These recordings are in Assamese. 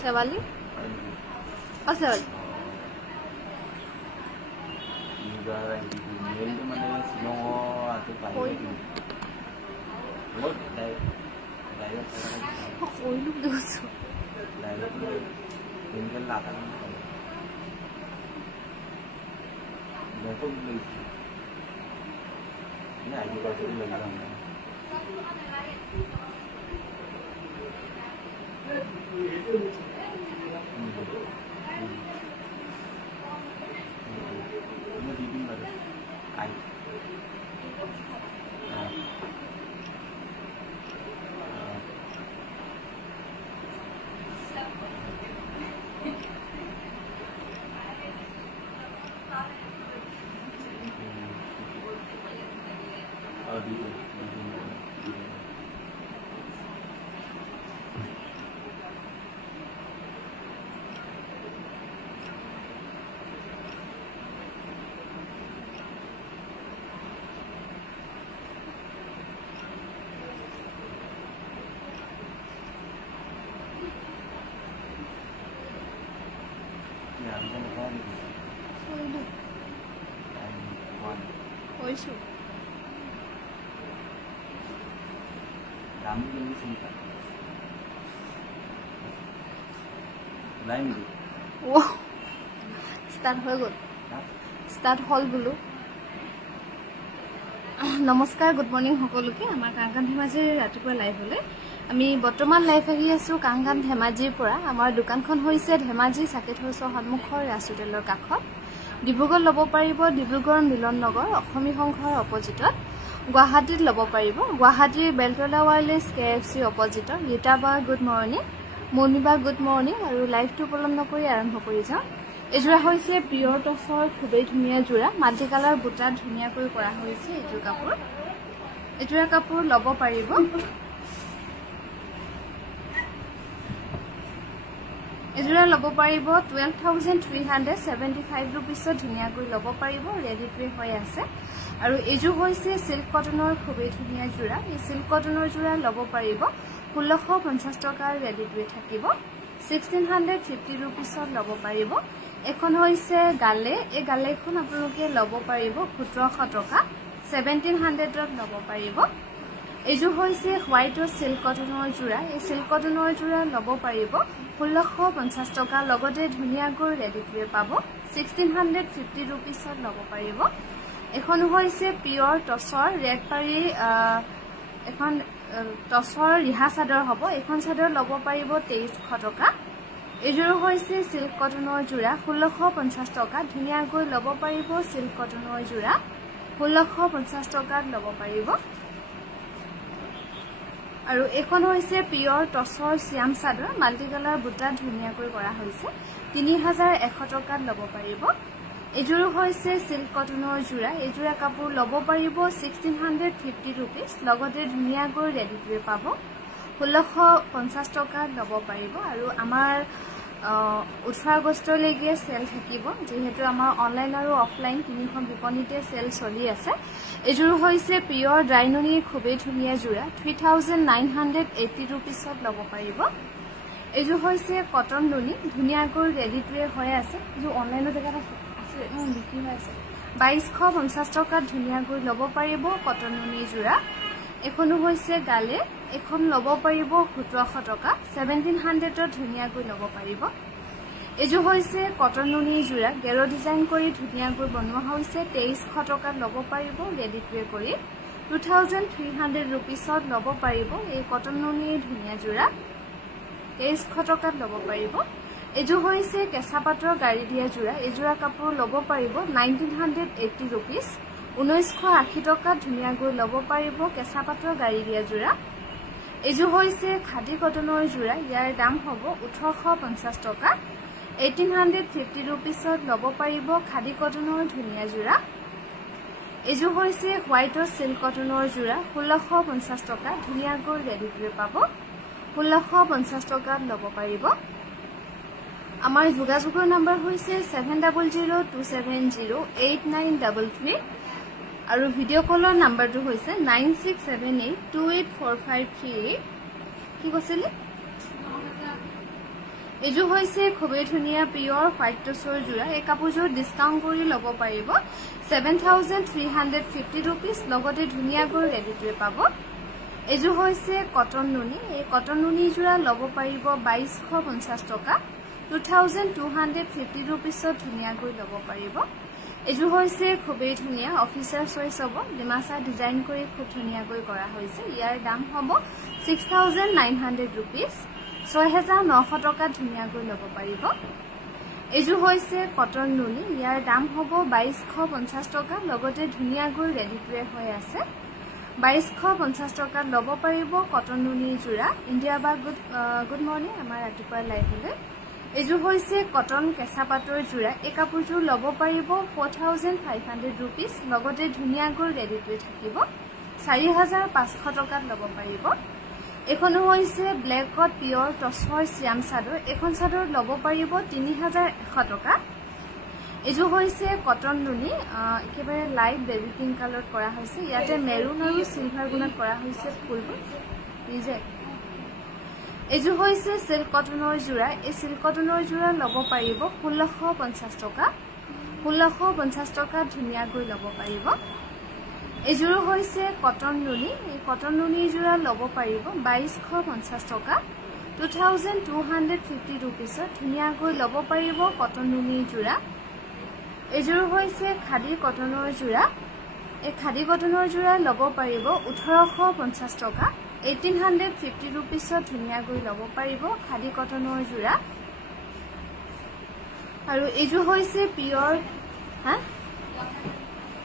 सेवाली और सेवाली स्टार्ट हल बोलो नमस्कार गुड मर्निंग सकलोके आमार कांगान धेमाजीर रातिपुवा लाइव हले आमी बर्तमान लाइव आहि आसु कांगान धेमाजीर পৰা आमार दुकानखन होइसे धेमाजी साकेत हाउसर सन्मुखर रास्तेলৰ কাষত ডিব্ৰুগড় লব পাৰিব ডিব্ৰুগড় মিলন নগৰ অসমী সংঘৰ অপজিটত গুৱাহাটীত লব পাৰিব গুৱাহাটীৰ বেলতলা वायरलेस KFC অপজিটত ৰীতাবা গুড মৰ্নিং মনিবা গুড মৰ্নিং আৰু লাইভটো পলম নকৰি আৰম্ভ কৰি যাও এজোৰা হৈছে পিয়ৰ টছৰ খুবেই ধুনিয়া জোৰা মাল্টি কালাৰ বুটা ধুনিয়া কৰি কৰা হৈছে এজোৰা কাপোৰ লব পাৰিব এজোৰা লব পাৰিব 12375 रुपीसত ধুনিয়া কৰি লব পাৰিব ৰেডি টু হৈ আছে আৰু এজো হৈছে সিল্ক কটনৰ খুবেই ধুনিয়া জোৰা এই সিল্ক কটনৰ জোৰা লব পাৰিব 1650 টকাৰ ৰেডি টু থাকিব 1650 रुपीसত লব পাৰিব এখন হৈছে গালে এই গালেখন আপোনালোকে লব পাৰিব 1700 টকা 1700ত লব পাৰিব এজো হৈছে হোয়াইট ও সিল্ক কটনৰ জোৰা এই সিল্ক কটনৰ জোৰা লব পাৰিব 1650 টকা লগতে ধুনিয়া গৈ ৰেডি টু পাব 1650 रुपीसত লব পাৰিব এখন হৈছে পিয়ৰ টছৰ ৰেড পাৰি এখন টছৰ ৰিহা চাদৰ হ'ব এখন চাদৰ লব পাৰিব 2300 টকা এজোৰ হৈছে সিল্ক কটনৰ জোৰা 1650 টকা ধুনিয়া গৈ লব পাৰিব সিল্ক কটনৰ জোৰা 1650 টকাত লব পাৰিব আৰু এখন হৈছে পিয়ৰ টছৰ সিয়াম চাদৰ মাল্টি কালাৰ বুটা ধুনিয়া কৰি কৰা হৈছে 3100 টকাত লব পাৰিব এজোৰ হৈছে সিল্ক কটনৰ জোৰা এজোৰা কাপোৰ লব পাৰিব 1650 रुपीस লগতে ধুনিয়া গৈ ৰেডি টু পাব 1650 টকাত লব পাৰিব আৰু আমাৰ 18 আগষ্টলৈকে সেল থাকিব যেহেতু আমাৰ অনলাইন আৰু অফলাইন তিনিখন বিপণীতে সেল চলি আছে এজোৰ হৈছে পিয়ৰ ড্ৰাইননি খুবেই ধুনিয়া জোৰা 3980 रुपीसত লব পাৰিব এজোৰ হৈছে কটন নুনি ধুনিয়া গৈ ৰেডি টু হৈ আছে যে অনলাইনৰ জেগাত আছে বিক্ৰী হৈ আছে 2250 টকাত ধুনিয়া গৈ লব পাৰিব কটন নুনি জোৰা এখনো হৈছে গালে এখন লব পাৰিব 1700 টকা 1700ত ধুনিয়া গৈ লব পাৰিব এজো হৈছে কটন নুনি জোৰা গেৰো ডিজাইন কৰি ধুনিয়া গৈ বনোৱা হৈছে 2300 টকাত লব পাৰিব ৰেডি টু কৰি 2300 रुपीसত লব পাৰিব এই কটন নুনি ধুনিয়া জোৰা 2300 টকাত লব পাৰিব এজো হৈছে কেঁচা পাটৰ গাড়ী দিয়া জোৰা এজোৰা কাপোৰ লব পাৰিব 1980 रुपीस 1980 টকা ধুনিয়া গৈ লব পাৰিব কেঁচা পাটৰ গাড়ী দিয়া জোৰা এজো হৈছে খাদি কটনৰ জোৰা ইয়াৰ দাম হ'ব 1850 টকা 1850 रुपीसত লব পাৰিব খাদি কটনৰ ধুনিয়া জোৰা এজো হৈছে হোয়াইট ও সিল্ক কটনৰ জোৰা 1650 টকা ধুনিয়া গৈ ৰেডি টু পাব 1650 টকাত লব পাৰিব আমাৰ যোগাযোগৰ নম্বৰ হৈছে 7002708933 আৰু ভিডিও কলৰ নম্বৰটো হৈছে 9678284538 কি কৈছিল এজু হৈছে খুবেই ধুনিয়া পিওৰ হোয়াইট টসৰ জোৰা এই কাপোৰযোৰ ডিসকাউন্ট কৰি লব পাৰিব 7350 रुपीस লগতে ধুনিয়াকৈ ৰেডিটোৱে পাব এজু হৈছে কটন নুনি এই কটন নুনি জোৰা লব পাৰিব 2250 টকা 2250 रुपीसত ধুনিয়াকৈ লব পাৰিব এজু হৈছে খুবেই ধুনিয়া অফিসাৰ চইস হ'ব ডিমাসা ডিজাইন কৰি খুব ধুনিয়াকৈ কৰা হৈছে ইয়াৰ দাম হ'ব 6900 रुपीस 6900 টকা ধুনিয়াকৈ লব পাৰিব এজু হৈছে কটন নুনি ইয়াৰ দাম হ'ব 2250 টকা লগতে ধুনিয়াকৈ ৰেডিটোৱে হৈ আছে 2250 টকা লব পাৰিব কটন নুনি জোৰা ইন্ডিয়া বা গুড মৰ্নিং আমাৰ ৰাতিপুৱা লাইভলৈ এজু হৈছে কটন কেঁচা পাটৰ জোৰা এই কাপোৰযোৰ লব পাৰিব 4500 रुपीस লগতে ধুনিয়াকৈ ৰেডিটোৱে থাকিব 4500 টকাত লব পাৰিব এখন হৈছে ব্ল্যাকত পিওৰ টসৰ সিয়াম চাদৰ এখন চাদৰ লব পাৰিব 3100 টকা এজু হৈছে কটন নুনি একেবাৰে লাইট বেবি পিঙ্ক কালাৰ কৰা হৈছে ইয়াতে মেৰুন আৰু সিলভাৰ গুণত কৰা হৈছে ফুলবোৰ নিজে এজু হৈছে সিল্ক কটনৰ জোৰা এই সিল্ক কটনৰ জোৰা লব পাৰিব 1650 টকা 1650 টকা ধুনিয়াকৈ লব পাৰিব এজোৰ হৈছে কটন নুনি এই কটন নুনি জোৰা লব পাৰিব 2250 টকা 2250 रुपीस ধুনিয়াকৈ লব পাৰিব কটন নুনি জোৰা এজোৰ হৈছে খাদি কটনৰ জোৰা এই খাদি কটনৰ জোৰা লব পাৰিব 1850 টকা 1850 रुपीस ধুনিয়াকৈ লব পাৰিব খাদি কটনৰ জোৰা আৰু এজোৰ হৈছে পিওৰ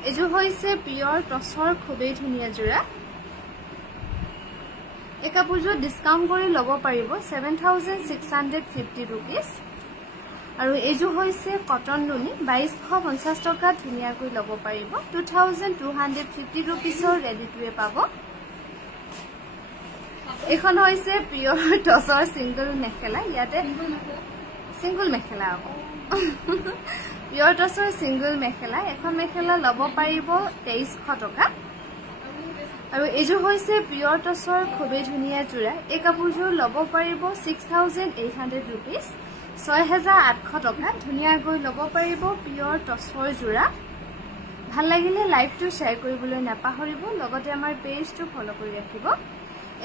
এজু হৈছে পিওৰ টসৰ খুবেই ধুনিয়া জোৰা এই কাপোৰযোৰ ডিসকাউন্ট কৰি লব পাৰিব 7650 रुपीस আৰু এজু হৈছে কটন নুনি 2250 টকা ধুনিয়াকৈ লব পাৰিব 2250 रुपीसৰ ৰেডিটোৱে পাব এখন হৈছে পিওৰ টসৰ সিঙ্গল মেখেলা ইয়াতে সিঙ্গল মেখেলা হ'ব পিওৰ টসৰ সিঙ্গল মেখেলা এখন মেখেলা লব পাৰিব 2300 টকা আৰু এজু হৈছে পিওৰ টসৰ খুবেই ধুনিয়া জোৰা এই কাপোৰযোৰ লব পাৰিব 6800 रुपीस 6800 টকা ধুনিয়াকৈ লব পাৰিব পিওৰ টসৰ জোৰা ভাল লাগিলে লাইভটো শেয়াৰ কৰিবলৈ নাপাহৰিব লগতে আমাৰ পেজটো ফলো কৰি ৰাখিব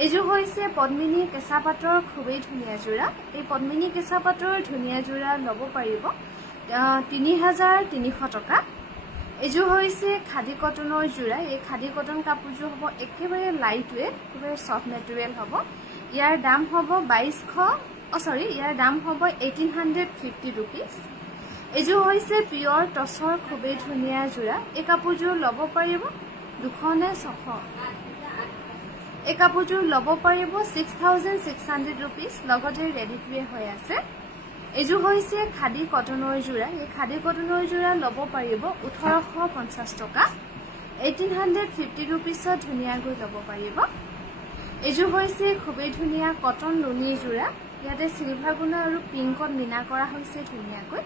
এজু হৈছে পদ্মিনী কেঁচা পাটৰ খুবেই ধুনিয়া জোৰা এই পদ্মিনী কেঁচা পাটৰ ধুনিয়া জোৰা লব পাৰিব 3300 টকা এজু হৈছে খাদি কটনৰ জোৰা এই খাদি কটন কাপোৰযোৰ হ'ব একেবাৰে লাইট ওয়েট একেবাৰে সফট মেটেৰিয়েল হ'ব ইয়াৰ দাম হ'ব 1850 रुपीस এজু হৈছে পিওৰ টসৰ খুবেই ধুনিয়া জোৰা এই কাপোৰযোৰ লব পাৰিব 200 নে 600 এই কাপোৰযোৰ লব পাৰিব 6600 रुपीस লগতে ৰেডিটোৱে হৈ আছে এজু হৈছে খাদি কটনৰ জোৰা এই খাদি কটনৰ জোৰা লব পাৰিব 1850 টকা 1850 रुपीस ধুনিয়াকৈ লব পাৰিব এজু হৈছে খুবেই ধুনিয়া কটন নুনি জোৰা ইয়াতে সিলভাৰ গুণা আৰু পিঙ্কত মিনা কৰা হৈছে ধুনিয়াকৈ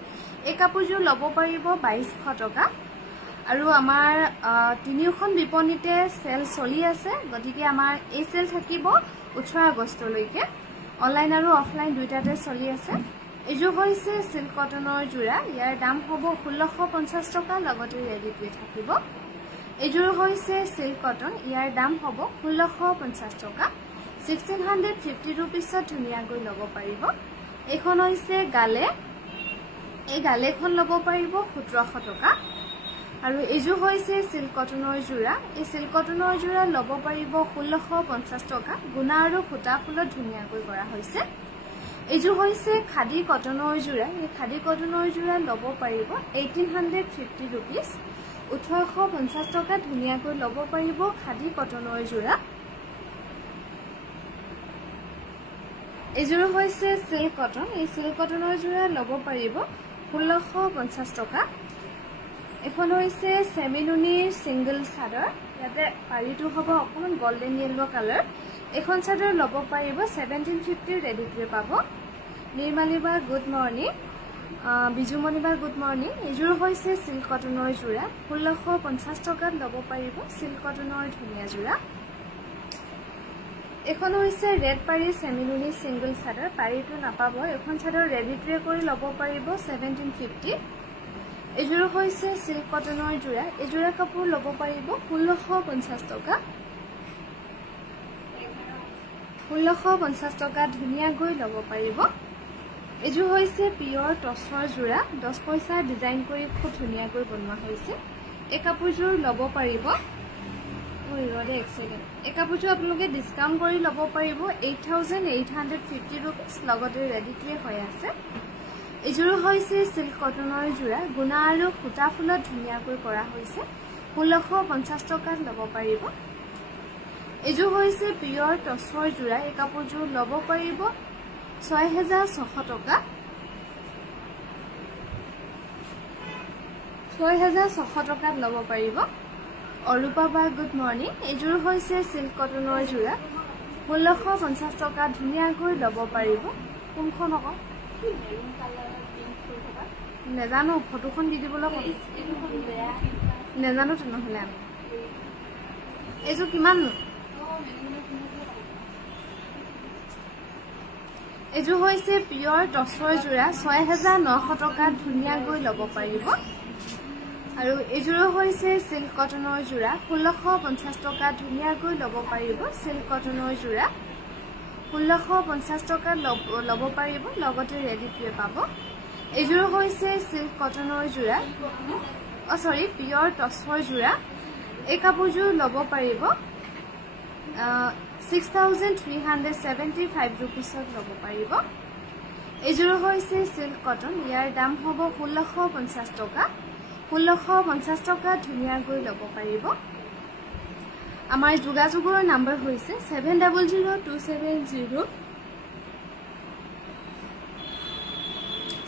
এই কাপোৰযোৰ লব পাৰিব 2200 টকা আৰু আমাৰ তিনিখন বিপণীতে সেল চলি আছে গতিকে আমাৰ এই সেল থাকিব 18 আগষ্টলৈকে অনলাইন আৰু অফলাইন দুইটাতে চলি আছে এজু হৈছে সিল্ক কটনৰ জোৰা ইয়াৰ দাম হ'ব 1650 টকা লগতে ৰেডিটোৱে থাকিব এজোৰ হৈছে সিল্ক কটন ইয়াৰ দাম হ'ব 1650 টকা 1650 रुपीस ধুনিয়াকৈ লব পাৰিব এখন হৈছে গালে এই গালেখন লব পাৰিব 1700 টকা আৰু এজু হৈছে সিল্ক কটনৰ জোৰা এই সিল্ক কটনৰ জোৰা লব পাৰিব 1650 টকা গুণা আৰু খুটা ফুলত ধুনিয়াকৈ কৰা হৈছে এজু হৈছে খাদি কটনৰ জোৰা এই খাদি কটনৰ জোৰা লব পাৰিব 1850 रुपीस 1850 টকা ধুনিয়াকৈ লব পাৰিব খাদি কটনৰ জোৰা এজোৰ হৈছে সিল্ক কটন এই সিল্ক কটনৰ জোৰা লব পাৰিব 1650 টকা এখন হৈছে সেমিনুনিৰ সিঙ্গল চাদৰ ইয়াতে পাৰিটো হ'ব অকমান গোল্ডেন ইয়েলো কালাৰ এখন চাদৰ লব পাৰিব 1750 ৰেডিটোৱে পাব নিৰ্মালিবা গুড মৰ্নিং বিজুমণিবা গুড মৰ্নিং এজোৰ হৈছে সিল্ক কটনৰ জোৰা 1650 টকাত লব পাৰিব সিল্ক কটনৰ ধুনিয়া জোৰা এখন হৈছে ৰেড পাৰি সেমিলুনি সিঙ্গল চাদৰ পাৰিটো নাপাব এখন চাদৰ ৰেডি টু কৰি ল'ব পাৰিব 1750 এযোৰ হৈছে সিল্ক কটনৰ জোৰা এযোৰা কাপোৰ ল'ব পাৰিব 1650 টকা 1650 টকা ধুনিয়া গৈ ল'ব পাৰিব এযোৰ হৈছে পিয়ৰ টছৰ জোৰা 10 পইচা ডিজাইন কৰি খুব ধুনিয়া গৈ বনোৱা হৈছে এই কাপোৰযোৰ ল'ব পাৰিব ৰদে এক সেকেন্ড এই কাপোৰযোৰ আপোনালোকে ডিসকাউন্ট কৰি ল'ব পাৰিব 8850 रुपीस লগতে ৰেডি টু হৈ আছে এযোৰ হৈছে সিল্ক কটনৰ জোৰা গুণা আৰু খুটা ফুলত ধুনিয়া গৈ কৰা হৈছে 1650 টকাত ল'ব পাৰিব এযোৰ হৈছে পিয়ৰ টছৰ জোৰা এই কাপোৰযোৰ ল'ব পাৰিব 6600 টকা 6600 টকাত ল'ব পাৰিব অৰুপা বা গুড মৰ্নিং এযোৰ হৈছে সিল্ক কটনৰ জোৰা 1650 টকা ধুনিয়া গৈ ল'ব পাৰিব কোনখন আকৌ নেজানো ফটোখন দি দিবলৈ নেজানো তেনেহ'লে আমি এযোৰ কিমান এযোৰ হৈছে পিয়ৰ টছৰ জোৰা 6900 টকা ধুনিয়া গৈ ল'ব পাৰিব আৰু এযোৰ হৈছে সিল্ক কটনৰ জোৰা 1650 টকা ধুনিয়া গৈ ল'ব পাৰিব সিল্ক কটনৰ জোৰা 1650 টকা ল'ব পাৰিব লগতে ৰেডি টু পাব এযোৰ হৈছে সিল্ক কটনৰ জোৰা সৰি পিয়ৰ টছৰ জোৰা এই কাপোৰযোৰ ল'ব পাৰিব 6375 रुपीसত ল'ব পাৰিব এযোৰ হৈছে সিল্ক কটন ইয়াৰ দাম হ'ব 1650 টকা 1650 টকা ধুনিয়া গৈ ল'ব পাৰিব আমাৰ যোগাযোগৰ নম্বৰ হৈছে 700270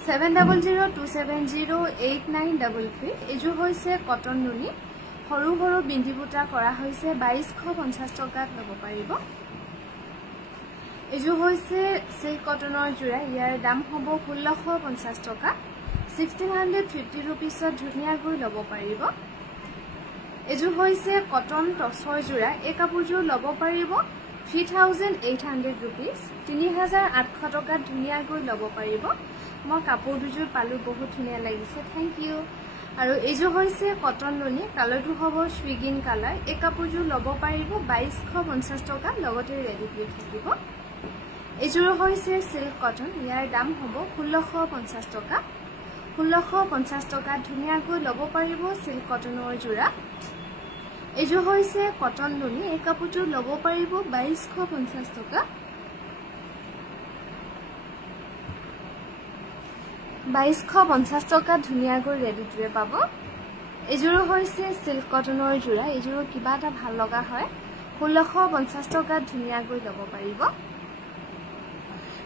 7002708933 এযোৰ হৈছে কটন নুনি সৰু সৰু বিন্ধি বুটা কৰা হৈছে 2250 টকাত ল'ব পাৰিব এযোৰ হৈছে সিল্ক কটনৰ জোৰা ইয়াৰ দাম হ'ব 1650 টকা 1650 रुपीसত ধুনিয়া গৈ ল'ব পাৰিব এযোৰ হৈছে কটন টছৰ জোৰা এই কাপোৰযোৰ ল'ব পাৰিব 3800 रुपीस 3800 টকাত ধুনিয়া গৈ ল'ব পাৰিব মই কাপোৰ দুযোৰ পালো বহুত ধুনিয়া লাগিছে থ্যাংক ইউ আৰু এযোৰ হৈছে কটন নুনি কালাৰটো হ'ব সুইগিন কালাৰ এই কাপোৰযোৰ ল'ব পাৰিব 2250 টকা লগতে ৰেডি টু থাকিব এযোৰ হৈছে সিল্ক কটন ইয়াৰ দাম হ'ব 1650 টকা 1650 টকা ধুনিয়া গৈ ল'ব পাৰিব সিল্ক কটনৰ জোৰা এযোৰ হৈছে কটন নুনি এই কাপোৰযোৰ ল'ব পাৰিব 2250 টকা 2250 টকা ধুনিয়া গৈ ৰেডি টু পাব এযোৰ হৈছে সিল্ক কটনৰ জোৰা এযোৰ কিবা এটা ভাল লগা হয় 1650 টকা ধুনিয়া গৈ ল'ব পাৰিব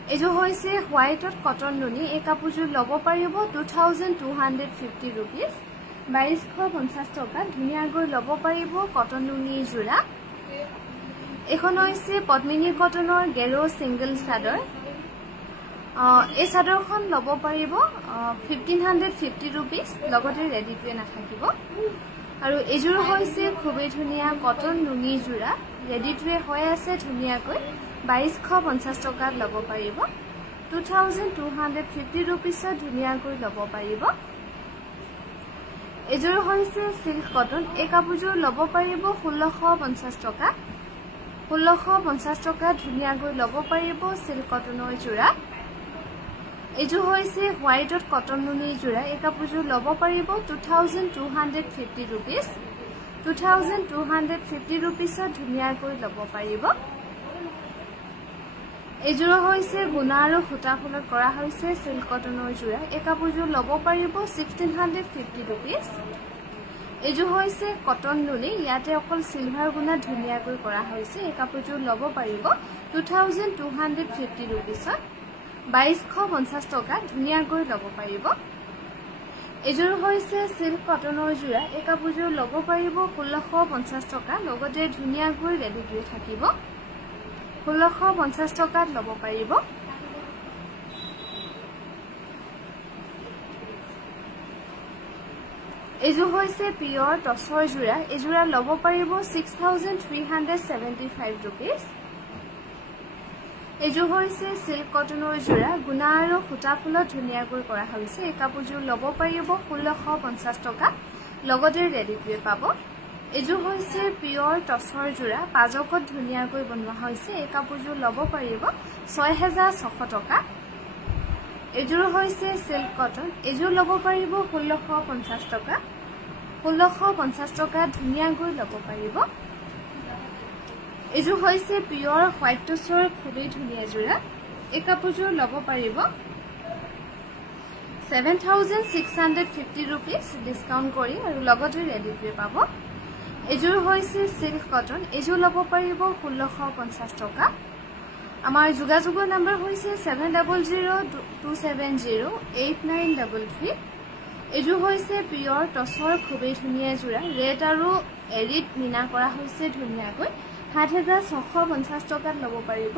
এযোৰ হৈছে হোৱাইটত কটন নুনি এই কাপোৰযোৰ ল'ব পাৰিব 2250 रुपीस 2250 টকা ধুনিয়া গৈ ল'ব পাৰিব কটন নুনি জোৰা এখন হৈছে পদ্মিনী কটনৰ গেৰো সিঙ্গল চাদৰ এই চাদৰখন ল'ব পাৰিব 1550 रुपीस লগতে ৰেডি টু নাথাকিব আৰু এযোৰ হৈছে খুবেই ধুনিয়া কটন নুনি জোৰা ৰেডি টু হৈ আছে ধুনিয়াকৈ 2250 টকাত ল'ব পাৰিব 2250 रुपीसত ধুনিয়া গৈ ল'ব পাৰিব এযোৰ হৈছে সিল্ক কটন এই কাপোৰযোৰ ল'ব পাৰিব 1650 টকা 1650 টকা ধুনিয়া গৈ ল'ব পাৰিব সিল্ক কটনৰ জোৰা এযোৰ হৈছে হোৱাইটত কটন নুনি জোৰা এই কাপোৰযোৰ ল'ব পাৰিব 2250 रुपीस 2250 रुपीसত ধুনিয়া গৈ ল'ব পাৰিব এযোৰ হৈছে গুণা আৰু খুটা ফুলত কৰা হৈছে সিল্ক কটনৰ জোৰা এই কাপোৰযোৰ ল'ব পাৰিব 1650 रुपीस এযোৰ হৈছে কটন নুনি ইয়াতে অকল সিলভাৰ গুণা ধুনিয়াকৈ কৰা হৈছে এই কাপোৰযোৰ ল'ব পাৰিব 2250 रुपीसত 2250 টকা ধুনিয়া গৈ ল'ব পাৰিব এযোৰ হৈছে সিল্ক কটনৰ জোৰা এই কাপোৰযোৰ ল'ব পাৰিব 1650 টকা লগতে ধুনিয়া গৈ ৰেডি কৰি থাকিব 1650 টকাত ল'ব পাৰিব এযোৰ হৈছে পিয়ৰ টছৰ জোৰা এযোৰা ল'ব পাৰিব 6375 रुपीस এযোৰ হৈছে সিল্ক কটনৰ যোৰা গুণা আৰু সূতা ফুলত ধুনীয়াকৈ কৰা হৈছে এই কাপোৰযোৰ ল'ব পাৰিব 1650 টকা লগতে ৰেডি টু পাব এযোৰ হৈছে পিয়ৰ টছৰ যোৰা পাজকত ধুনীয়াকৈ বনোৱা হৈছে এই কাপোৰযোৰ ল'ব পাৰিব 6600 টকা এযোৰ হৈছে সিল্ক কটন এযোৰ ল'ব পাৰিব 1650 টকা 1650 টকা ধুনীয়াকৈ ল'ব পাৰিব এযোৰ হৈছে পিয়ৰ হোৱাইট টছৰ খুবেই ধুনীয়া যোৰা এই কাপোৰযোৰ ল'ব পাৰিব 7650 rupees ডিসকাউন্ট কৰি আৰু লগতে ৰেডি টু পাব এযোৰ হৈছে সিল্ক কটন এযোৰ ল'ব পাৰিব 1650 টকা আমাৰ যোগাযোগৰ নম্বৰ হৈছে 7002708933 এযোৰ হৈছে পিয়ৰ টছৰ খুবেই ধুনীয়া যোৰা ৰেড আৰু এৰিট মিনা কৰা হৈছে ধুনীয়াকৈ 7650 টকাত ল'ব পাৰিব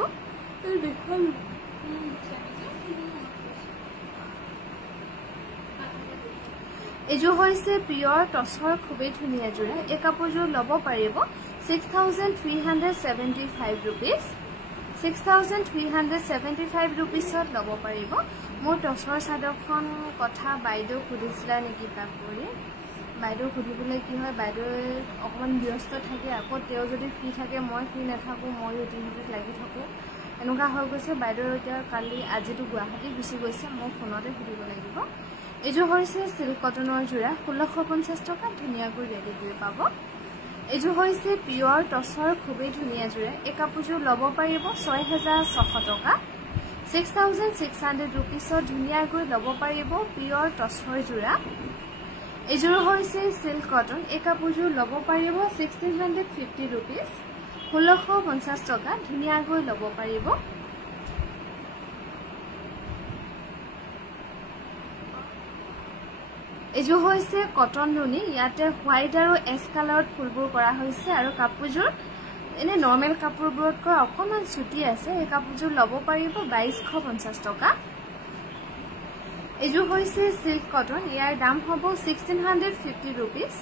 এযোৰ হৈছে পিয়ৰ টছৰ খুবেই ধুনীয়া যোৰা এই কাপোৰযোৰ ল'ব পাৰিব 6375 rupees 6375 rupeesত ল'ব পাৰিব মোৰ টছৰ চাদৰখন কথা বাইদেউ সুধিছিলা নেকি তাকৰি বাইদেউ সুধিবলৈ কি হয় বাইদেউ অকমান ব্যস্ত থাকে আকৌ তেও যদি ফ্ৰী থাকে মই ফ্ৰী নাথাকো মই ইউটিউবত লাগি থাকো এনেকুৱা হৈ গৈছে বাইদেউ এতিয়া কালি আজিটো গুৱাহাটী গুচি গৈছে মই ফোনতে সুধিব লাগিব এযোৰ হৈছে সিল্ক কটনৰ যোৰা 1650 টকা ধুনীয়াকৈ ৰেডি কৰি পাব এযোৰ হৈছে পিয়ৰ টছৰ খুবেই ধুনীয়া যোৰা এই কাপোৰযোৰ ল'ব পাৰিব 6600 টকা 6600 rupeesত ধুনীয়াকৈ ল'ব পাৰিব পিয়ৰ টছৰ যোৰা এযোৰ হৈছে সিল্ক কটন এই কাপোৰযোৰ ল'ব পাৰিব 1650 rupees 1650 টকা ধুনীয়াকৈ ল'ব পাৰিব এযোৰ হৈছে কটন নুনি ইয়াতে হোৱাইট আৰু এছ কালাৰত ফুলবোৰ কৰা হৈছে আৰু কাপোৰযোৰ এনে নৰ্মেল কাপোৰবোৰতকৈ অকমান ছুটি আছে এই কাপোৰযোৰ ল'ব পাৰিব 2250 টকা এযোৰ হৈছে সিল্ক কটন ইয়াৰ দাম হ'ব 1650 rupees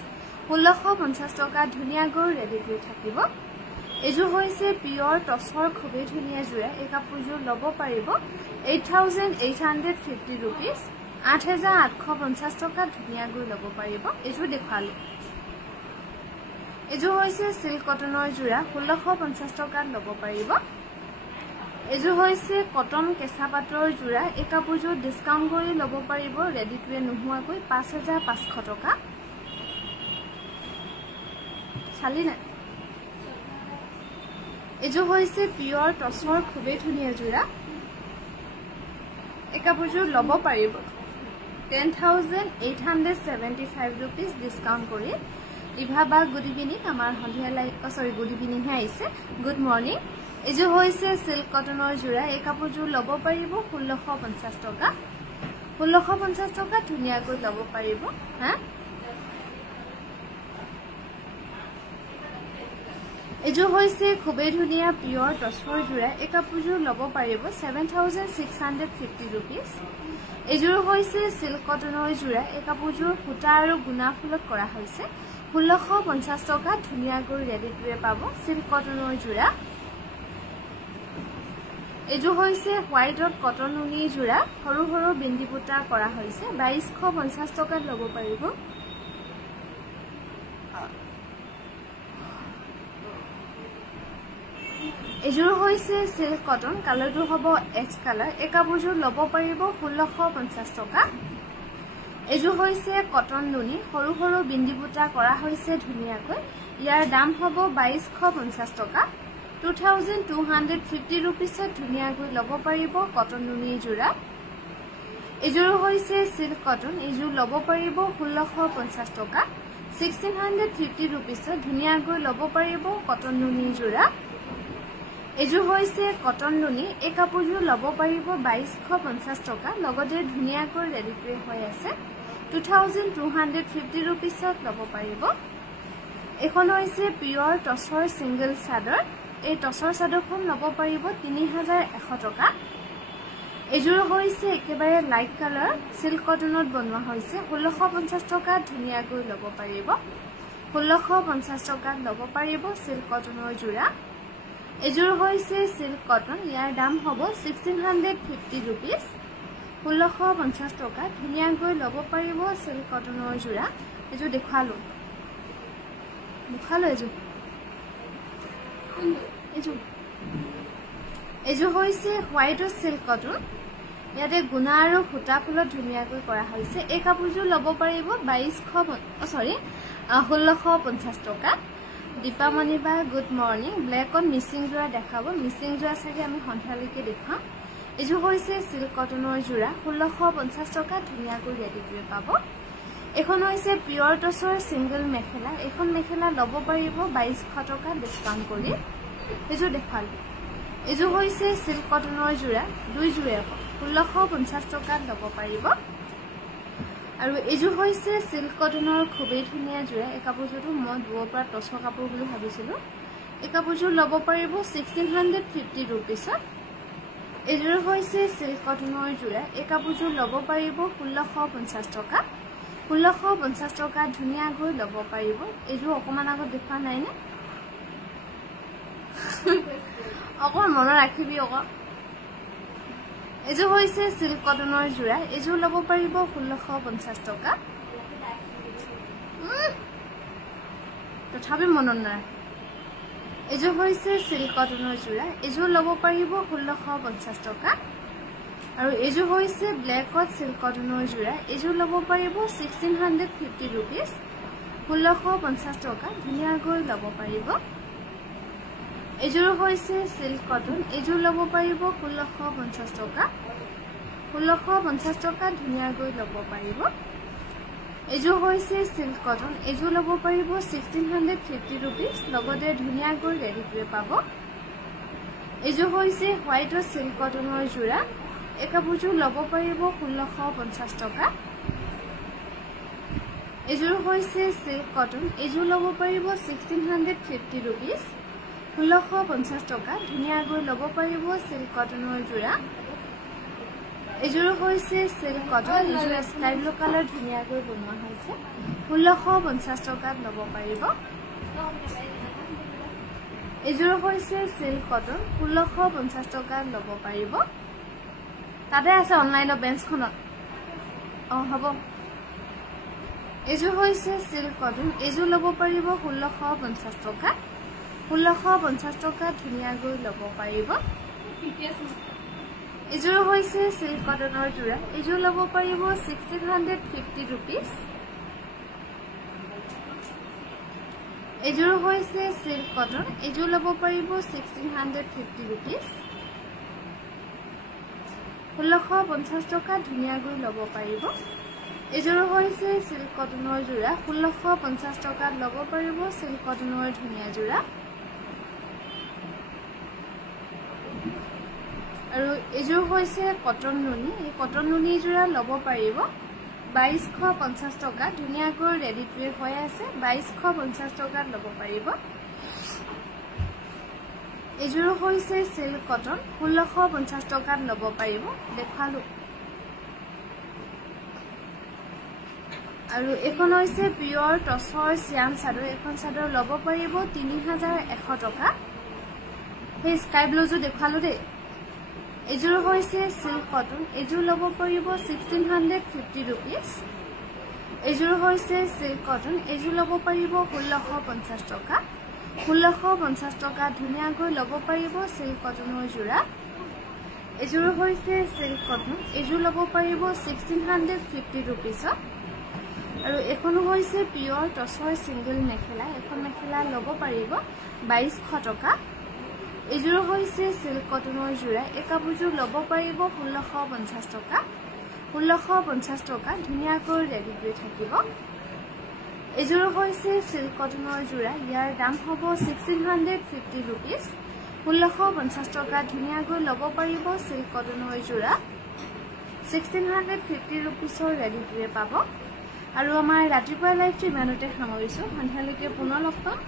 1650 টকা ধুনীয়াকৈ ৰেডি কৰি থাকিব এযোৰ হৈছে পিয়ৰ টছৰ খুবেই ধুনীয়া যোৰা এই কাপোৰযোৰ ল'ব পাৰিব 8850 rupees 8850 টকা ধুনীয়াকৈ ল'ব পাৰিব এযোৰ দেখালো এযোৰ হৈছে সিল্ক কটনৰ যোৰা 1650 টকাত ল'ব পাৰিব এযোৰ হৈছে কটন কেঁচা পাটৰ যোৰা এই কাপোৰযোৰ ডিসকাউন্ট কৰি ল'ব পাৰিব ৰেডি টু নোহোৱাকৈ 5500 টকা চালি না এযোৰ হৈছে পিয়ৰ টছৰ খুবেই ধুনীয়া যোৰা এই কাপোৰযোৰ ল'ব পাৰিব 10875 rupees ডিসকাউন্ট কৰি ইভাবা গুড ইভিনিং আমাৰ হন্ধিয়া লাইক সৰি গুড ইভিনিং হে আইছে গুড মৰ্নিং এযোৰ হৈছে সিল্ক কটনৰ যোৰা এই কাপোৰযোৰ ল'ব পাৰিব 1650 টকা 1650 টকা ধুনীয়াকৈ ল'ব পাৰিব হা এযোৰ হৈছে খুবেই ধুনীয়া পিয়ৰ টছৰ যোৰা এই কাপোৰযোৰ ল'ব পাৰিব 7650 rupees এযোৰ হৈছে সিল্ক কটনৰ যোৰা এই কাপোৰযোৰ সূতা আৰু গুণা ফুলত কৰা হৈছে 1650 টকা ধুনীয়াকৈ ৰেডি টু পাব সিল্ক কটনৰ যোৰা এযোৰ হৈছে হোৱাইটত কটন নুনি যোৰা সৰু সৰু বিন্দি বুটা কৰা হৈছে 2250 টকাত ল'ব পাৰিব এযোৰ হৈছে সিল্ক কটন কালাৰটো হ'ব এচ কালাৰ এই কাপোৰযোৰ ল'ব পাৰিব 1650 টকা এযোৰ হৈছে কটন নুনি সৰু সৰু বিন্দি বুটা কৰা হৈছে ধুনীয়াকৈ ইয়াৰ দাম হ'ব 2250 টকা 2250 rupeesত ধুনীয়াকৈ ল'ব পাৰিব কটন নুনি যোৰা এযোৰ হৈছে সিল্ক কটন এযোৰ ল'ব পাৰিব 1650 টকা 1650 rupeesত ধুনীয়াকৈ ল'ব পাৰিব কটন নুনি যোৰা এযোৰ হৈছে কটন নুনি এই কাপোৰযোৰ ল'ব পাৰিব 2250 টকা লগতে ধুনীয়াকৈ ৰেডি টু হৈ আছে 2250 rupeesত ল'ব পাৰিব এখন হৈছে পিয়ৰ টছৰ সিঙ্গল চাদৰ এই টছৰ চাদৰখন ল'ব পাৰিব 3100 টকা এযোৰ হৈছে একেবাৰে লাইট কালাৰ সিল্ক কটনত বনোৱা হৈছে 1650 টকা ধুনীয়াকৈ ল'ব পাৰিব 1650 টকাত ল'ব পাৰিব সিল্ক কটনৰ যোৰা এযোৰ হৈছে সিল্ক কটন ইয়াৰ দাম হ'ব 1650 rupees 1650 টকা ধুনিয়াকৈ ল'ব পাৰিব সিল্ক কটনৰ জোৰা এযোৰ দেখালো এযোৰ হৈছে হোয়াইট সিল্ক কটন ইয়াতে গুণা আৰু সুতা ফুলত ধুনিয়াকৈ কৰা হৈছে এই কাপোৰযোৰ ল'ব পাৰিব 1650 টকা দীপামণি বা good morning black on Mising জোৰা দেখাব মিচিং জোৰা চাগে আমি সন্ধ্যালৈকে দেখাম এযোৰ হৈছে সিল্ক কটনৰ জোৰা 1650 টকা ধুনিয়াকৈ ৰেডি কৰি পাব এখন হৈছে পিয়ৰ টছৰ সিঙ্গল মেখেলা এখন মেখেলা ল'ব পাৰিব 2200 টকা ডিসকাউন্ট কৰি এযোৰ দেখালো এযোৰ হৈছে সিল্ক কটনৰ জোৰা দুই জোৰে 1650 টকা ল'ব পাৰিব আৰু এযোৰ হৈছে সিল্ক কটনৰ খুবেই ধুনিয়া জোৰা এই কাপোৰযোৰটো মই দুৰ পৰা টছৰ কাপোৰ বুলি ভাবিছিলো এই কাপোৰযোৰ ল'ব পাৰিব 1650 rupees এযোৰ হৈছে সিল্ক কটনৰ জোৰা এই কাপোৰযোৰ ল'ব পাৰিব 1650 টকা 1650 টকা ধুনিয়াকৈ ল'ব পাৰিব এযোৰ অকমান আগত দেখা নাই নে অকমান মনত ৰাখিবি অকমান এযোৰ হৈছে সিল্ক কটনৰ জোৰা এযোৰ ল'ব পাৰিব 1650 টকা তথাপি মনত নাই এযোৰ হৈছে সিল্ক কটনৰ জোৰা এযোৰ ল'ব পাৰিব 1650 টকা আৰু এযোৰ হৈছে ব্লেকত সিল্ক কটনৰ জোৰা এযোৰ ল'ব পাৰিব 1650 rupees 1650 টকা ধুনিয়াকৈ ল'ব পাৰিব এযোৰ হৈছে সিল্ক কটন এযোৰ ল'ব পাৰিব 1650 টকা 1650 টকা ধুনিয়াকৈ ল'ব পাৰিব এযোৰ হৈছে সিল্ক কটন এযোৰ ল'ব পাৰিব 1650 rupees লগতে ধুনিয়াকৈ ৰেডি কৰি পাব এযোৰ হৈছে হোয়াইট সিল্ক কটনৰ জোৰা এই কাপোৰযোৰ ল'ব পাৰিব 1650 টকা এযোৰ হৈছে সিল্ক কটন এযোৰ ল'ব পাৰিব 1650 rupees 1650 টকা ধুনিয়াকৈ ল'ব পাৰিব সিল্ক কটনৰ জোৰা এযোৰ হৈছে সিল্ক কটন এযোৰ স্কাই ব্লু কালাৰ ধুনিয়াকৈ বনোৱা হৈছে 1650 টকাত ল'ব পাৰিব এযোৰ হৈছে সিল্ক কটন 1650 টকাত ল'ব পাৰিব তাতে আছে অনলাইনৰ বেঞ্চখনত হ'ব এযোৰ হৈছে সিল্ক কটন এযোৰ ল'ব পাৰিব 1650 টকা 1650 টকা ধুনিয়াকৈ ল'ব পাৰিব এযোৰ হৈছে সিল্ক কটনৰ জোৰা এযোৰ ল'ব পাৰিব 1650 rupees এযোৰ হৈছে সিল্ক কটন এযোৰ ল'ব পাৰিব 1650 rupees 1650 টকা ধুনিয়াকৈ ল'ব পাৰিব এযোৰ হৈছে সিল্ক কটনৰ জোৰা 1650 টকাত ল'ব পাৰিব সিল্ক কটনৰ ধুনিয়া জোৰা আৰু এযোৰ হৈছে কটন নুনি এই কটন নুনি জোৰা ল'ব পাৰিব 2250 টকা ধুনিয়াকৈ ৰেডি টু হৈ আছে 2250 টকাত ল'ব পাৰিব এযোৰ হৈছে সিল্ক কটন 1650 টকাত ল'ব পাৰিব দেখালো আৰু এখন হৈছে পিয়ৰ টছৰ শ্যাম চাদৰ এখন চাদৰ ল'ব পাৰিব 3100 টকা এই স্কাই ব্লুজো দেখালো দে এযোৰ হৈছে সিল্ক কটন এযোৰ ল'ব পাৰিব 1650 rupees এযোৰ হৈছে সিল্ক কটন এযোৰ ল'ব পাৰিব 1650 টকা 1650 টকা ধুনিয়াকৈ ল'ব পাৰিব সিল্ক কটনৰ জোৰা এযোৰ হৈছে সিল্ক কটন এযোৰ ল'ব পাৰিব 1650 rupees আৰু এখন হৈছে পিয়ৰ টছৰ সিঙ্গল মেখেলা এখন মেখেলা ল'ব পাৰিব 2200 টকা এযোৰ হৈছে সিল্ক কটনৰ জোৰা এই কাপোৰযোৰ ল'ব পাৰিব 1650 টকা 1650 টকা ধুনিয়াকৈ ৰেডি কৰি থাকিব এযোৰ হৈছে সিল্ক কটনৰ জোৰা ইয়াৰ দাম হ'ব 1650 rupees 1650 টকা ধুনিয়াকৈ ল'ব পাৰিব সিল্ক কটনৰ জোৰা 1650 rupeesৰ ৰেডি কৰি পাব আৰু আমাৰ ৰাতিপুৱা লাইভটো ইমানতে সামৰিছো সন্ধ্যালৈকে পুনৰ লগ পাম